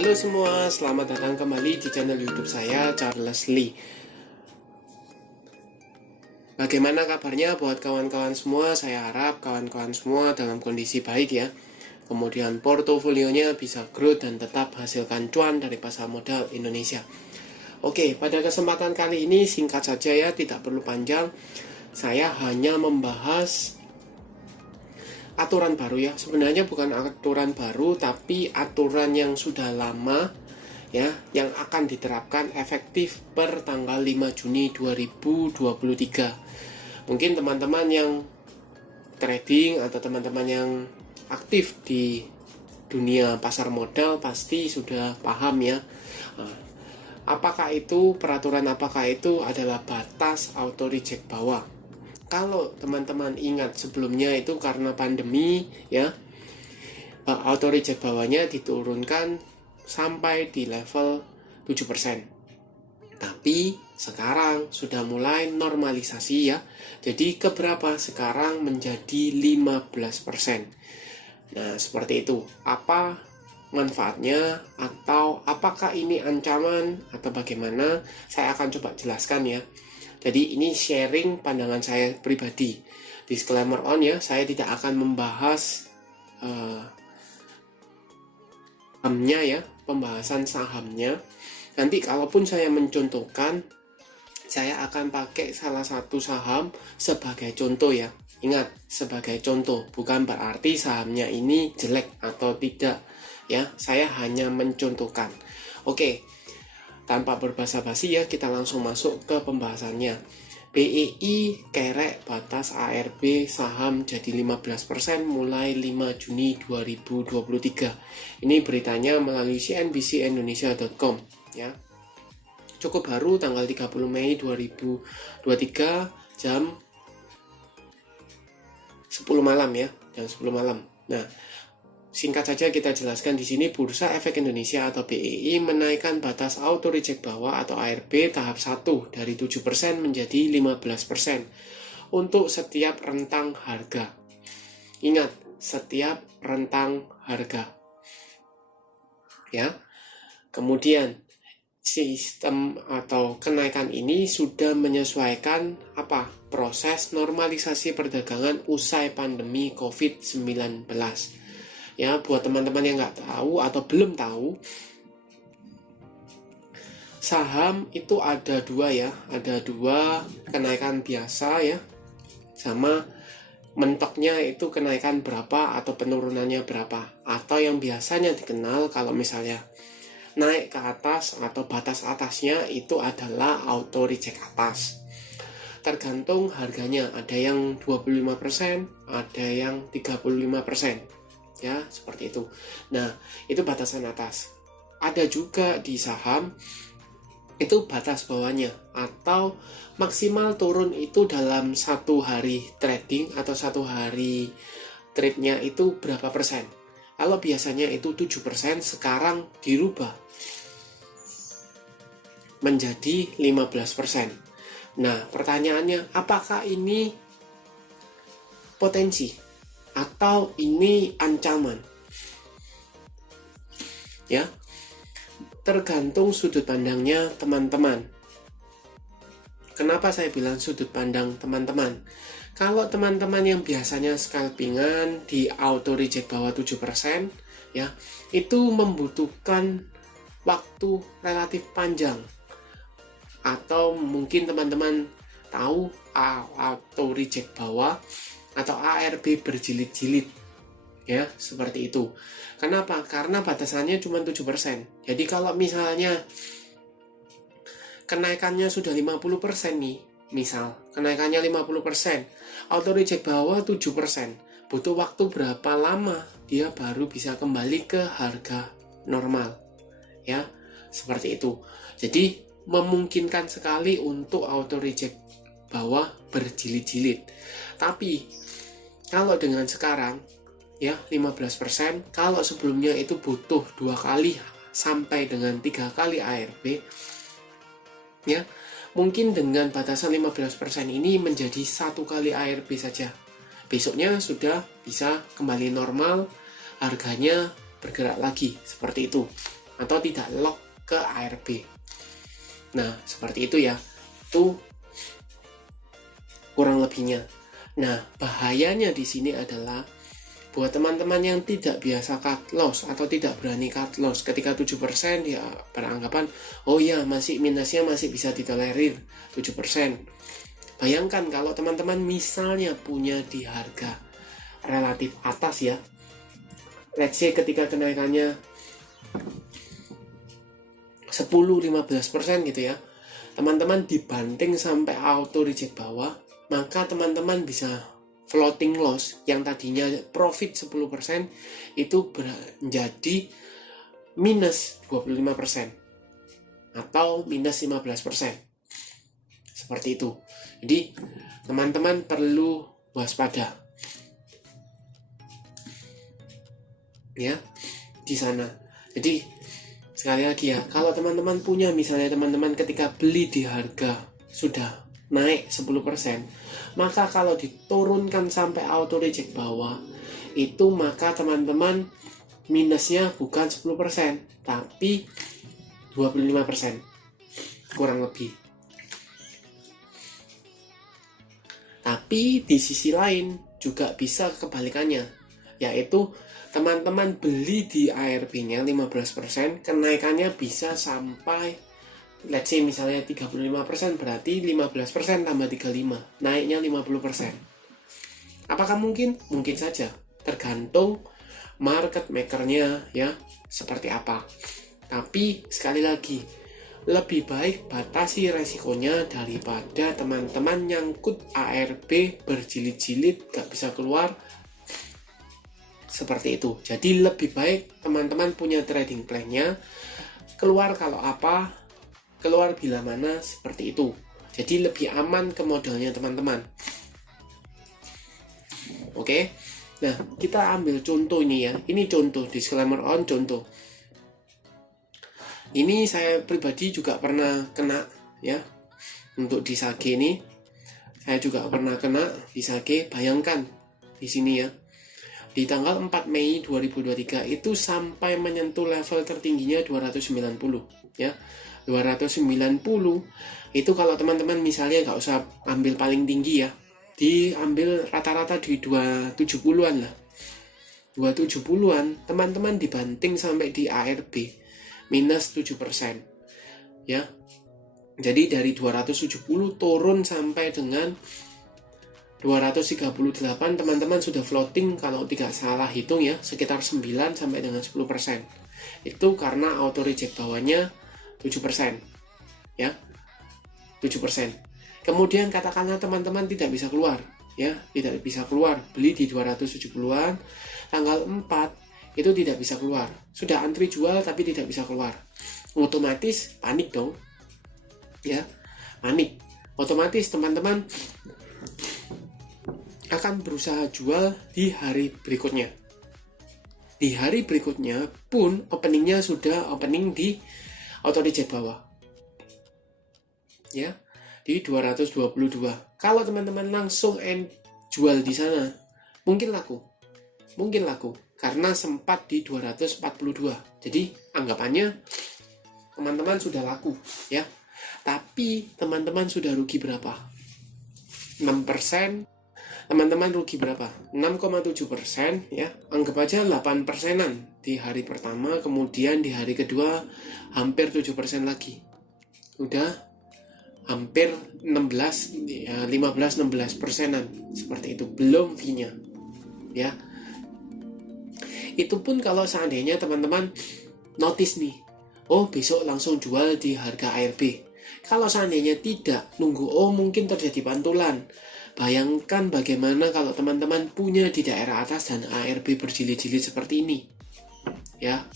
Halo semua, selamat datang kembali di channel YouTube saya, Charles Lee. Bagaimana kabarnya buat kawan-kawan semua? Saya harap kawan-kawan semua dalam kondisi baik ya. Kemudian portofolionya bisa growth dan tetap hasilkan cuan dari pasar modal Indonesia. Oke, pada kesempatan kali ini singkat saja ya, tidak perlu panjang. Saya hanya membahas aturan baru ya. Sebenarnya bukan aturan baru, tapi aturan yang sudah lama ya, yang akan diterapkan efektif per tanggal 5 Juni 2023. Mungkin teman-teman yang trading atau teman-teman yang aktif di dunia pasar modal pasti sudah paham ya. Apakah itu peraturan, apakah itu adalah batas auto reject bawah? Kalau teman-teman ingat sebelumnya itu karena pandemi ya, auto reject bawahnya diturunkan sampai di level 7%. Tapi sekarang sudah mulai normalisasi ya. Jadi keberapa sekarang menjadi 15%. Nah, seperti itu. Apa manfaatnya atau apakah ini ancaman atau bagaimana? Saya akan coba jelaskan ya. Jadi ini sharing pandangan saya pribadi. Disclaimer on ya, saya tidak akan membahas sahamnya ya, pembahasan sahamnya. Nanti kalaupun saya mencontohkan, saya akan pakai salah satu saham sebagai contoh ya. Ingat, sebagai contoh, bukan berarti sahamnya ini jelek atau tidak ya. Saya hanya mencontohkan. Oke. Tanpa berbasa-basi ya, kita langsung masuk ke pembahasannya. BEI kerek batas ARB saham jadi 15% mulai 5 Juni 2023. Ini beritanya melalui cnbcindonesia.com ya. Cukup baru tanggal 30 Mei 2023 jam 10 malam ya, jam 10 malam. Nah, singkat saja kita jelaskan di sini, Bursa Efek Indonesia atau BEI menaikkan batas auto reject bawah atau ARB tahap 1 dari 7% menjadi 15% untuk setiap rentang harga. Ingat, setiap rentang harga. Ya. Kemudian sistem atau kenaikan ini sudah menyesuaikan proses normalisasi perdagangan usai pandemi COVID-19. Ya, buat teman-teman yang nggak tahu atau belum tahu, saham itu ada dua ya, ada dua kenaikan biasa ya, sama mentoknya itu kenaikan berapa atau penurunannya berapa, atau yang biasanya dikenal kalau misalnya naik ke atas atau batas atasnya itu adalah auto reject atas. Tergantung harganya, ada yang 25%, ada yang 35%. Ya, seperti itu. Nah, itu batasan atas. Ada juga di saham itu batas bawahnya, atau maksimal turun itu dalam satu hari trading atau satu hari trade-nya itu berapa persen. Kalau biasanya itu 7%, sekarang dirubah menjadi 15%. Nah, pertanyaannya, apakah ini potensi atau ini ancaman? Ya, tergantung sudut pandangnya teman-teman. Kenapa saya bilang sudut pandang teman-teman? Kalau teman-teman yang biasanya scalpingan di auto reject bawah 7% ya, itu membutuhkan waktu relatif panjang. Atau mungkin teman-teman tahu auto reject bawah atau ARB berjilid-jilid ya, seperti itu. Kenapa? Karena batasannya cuma 7%. Jadi kalau misalnya kenaikannya sudah 50% nih, misal kenaikannya 50%, auto reject bawah 7%, butuh waktu berapa lama dia baru bisa kembali ke harga normal ya, seperti itu. Jadi memungkinkan sekali untuk auto reject bawah berjilid-jilid. Tapi kalau dengan sekarang ya 15%, kalau sebelumnya itu butuh 2 kali sampai dengan 3 kali ARB ya, mungkin dengan batasan 15% ini menjadi 1 kali ARB saja. Besoknya sudah bisa kembali normal, harganya bergerak lagi, seperti itu. atau tidak lock ke ARB. Nah, seperti itu ya. Itu kurang lebihnya. Nah, bahayanya di sini adalah buat teman-teman yang tidak biasa cut loss atau tidak berani cut loss, ketika 7% ya beranggapan, oh ya masih minusnya masih bisa ditolerir 7%. Bayangkan kalau teman-teman misalnya punya di harga relatif atas ya, let's say ketika kenaikannya 10-15% gitu ya, teman-teman dibanting sampai auto reject bawah, maka teman-teman bisa floating loss yang tadinya profit 10% itu menjadi minus 25% atau minus 15%. Seperti itu. Jadi teman-teman perlu waspada ya di sana. Jadi sekali lagi ya, kalau teman-teman punya, misalnya teman-teman ketika beli di harga sudah naik 10%, maka kalau diturunkan sampai auto reject bawah, itu maka teman-teman minusnya bukan 10%, tapi 25%, kurang lebih. Tapi di sisi lain juga bisa kebalikannya, yaitu teman-teman beli di ARB-nya 15%, kenaikannya bisa sampai let's say misalnya 35%, berarti 15% tambah 35, naiknya 50%. Apakah mungkin? Mungkin saja, tergantung market makernya ya seperti apa. Tapi sekali lagi, lebih baik batasi resikonya daripada teman-teman nyangkut ARB berjilid-jilid gak bisa keluar seperti itu. Jadi lebih baik teman-teman punya trading plan-nya, keluar kalau apa, keluar bila mana, seperti itu. Jadi lebih aman ke modalnya teman-teman. Oke. Nah, kita ambil contoh ini ya. Ini contoh, disclaimer on contoh. Ini saya pribadi juga pernah kena ya. Untuk di Sage ini saya juga pernah kena di Sage. Bayangkan di sini ya. Di tanggal 4 Mei 2023 itu sampai menyentuh level tertingginya 290 ya. 290 itu kalau teman-teman misalnya nggak usah ambil paling tinggi ya, diambil rata-rata di 270-an lah, 270-an, teman-teman dibanting sampai di ARB minus 7% ya. Jadi dari 270 turun sampai dengan 238, teman-teman sudah floating kalau tidak salah hitung ya, sekitar 9 sampai dengan 10%. Itu karena auto reject bawahnya 7% ya, 7%. Kemudian katakanlah teman-teman tidak bisa keluar ya, tidak bisa keluar, beli di 270-an, tanggal 4 itu tidak bisa keluar, sudah antri jual tapi tidak bisa keluar, otomatis panik dong ya, panik. Otomatis teman-teman akan berusaha jual di hari berikutnya. Di hari berikutnya pun openingnya sudah opening di auto reject bawah ya, di 222. Kalau teman-teman langsung jual di sana, mungkin laku karena sempat di 242. Jadi anggapannya teman-teman sudah laku ya, tapi teman-teman sudah rugi berapa? 6%. Teman-teman rugi berapa? 6,7% ya. Anggap aja 8%-an di hari pertama, kemudian di hari kedua hampir 7% lagi. Udah hampir 15-16%-an seperti itu, belum fee-nya. Ya. Itu pun kalau seandainya teman-teman notice nih, oh besok langsung jual di harga ARB. Kalau seandainya tidak, nunggu oh mungkin terjadi pantulan. Bayangkan bagaimana kalau teman-teman punya di daerah atas dan ARB berjilid-jilid seperti ini ya.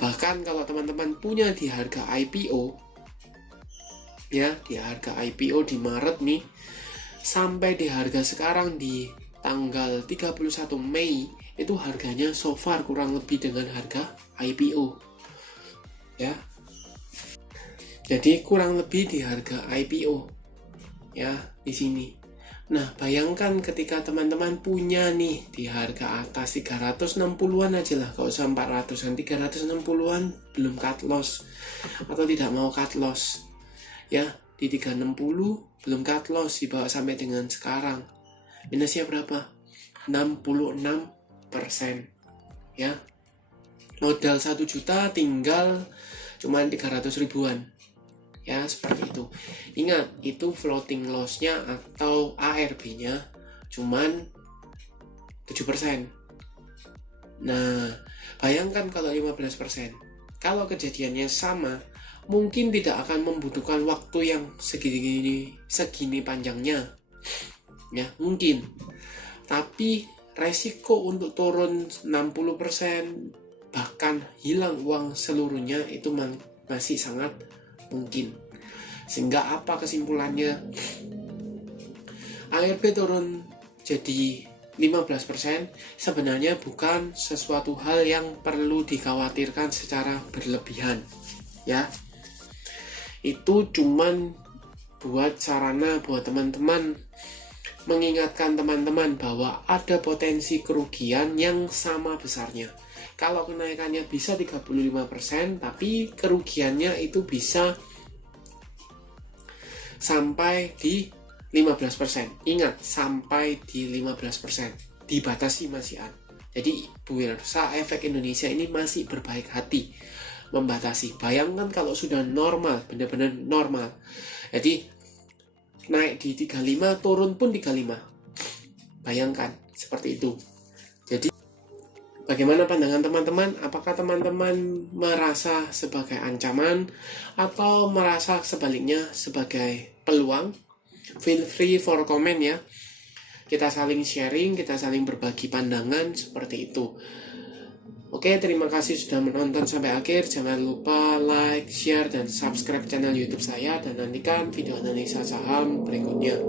Bahkan kalau teman-teman punya di harga IPO ya, di harga IPO di Maret nih, sampai di harga sekarang di tanggal 31 Mei itu harganya so far kurang lebih dengan harga IPO ya. Jadi kurang lebih di harga IPO ya di sini. Nah, bayangkan ketika teman-teman punya nih di harga atas 360-an aja lah, gak usah 400-an, 360-an belum cut loss atau tidak mau cut loss. Ya, di 360 belum cut loss dibawa sampai dengan sekarang. Minusnya berapa? 66%. Ya. Modal 1 juta tinggal cuman 300 ribuan. Ya, seperti itu. Ingat, itu floating loss-nya atau ARB-nya cuman 7%. Nah, bayangkan kalau 15%. Kalau kejadiannya sama, mungkin tidak akan membutuhkan waktu yang segini panjangnya. Ya, mungkin. Tapi resiko untuk turun 60%, bahkan hilang uang seluruhnya itu masih sangat mungkin. Sehingga apa kesimpulannya? ARB turun jadi 15% sebenarnya bukan sesuatu hal yang perlu dikhawatirkan secara berlebihan, ya. Itu cuman buat sarana buat teman-teman mengingatkan teman-teman bahwa ada potensi kerugian yang sama besarnya. Kalau kenaikannya bisa 35%, tapi kerugiannya itu bisa sampai di 15%. Ingat, sampai di 15%. Dibatasi masih ada. Jadi, Bursa Efek Indonesia ini masih berbaik hati membatasi. Bayangkan kalau sudah normal, benar-benar normal. Jadi, naik di 35, turun pun 35. Bayangkan, seperti itu. Jadi, bagaimana pandangan teman-teman? Apakah teman-teman merasa sebagai ancaman atau merasa sebaliknya sebagai peluang? Feel free for comment ya. Kita saling sharing, kita saling berbagi pandangan seperti itu. Oke, terima kasih sudah menonton sampai akhir. Jangan lupa like, share, dan subscribe channel YouTube saya dan nantikan video analisa saham berikutnya.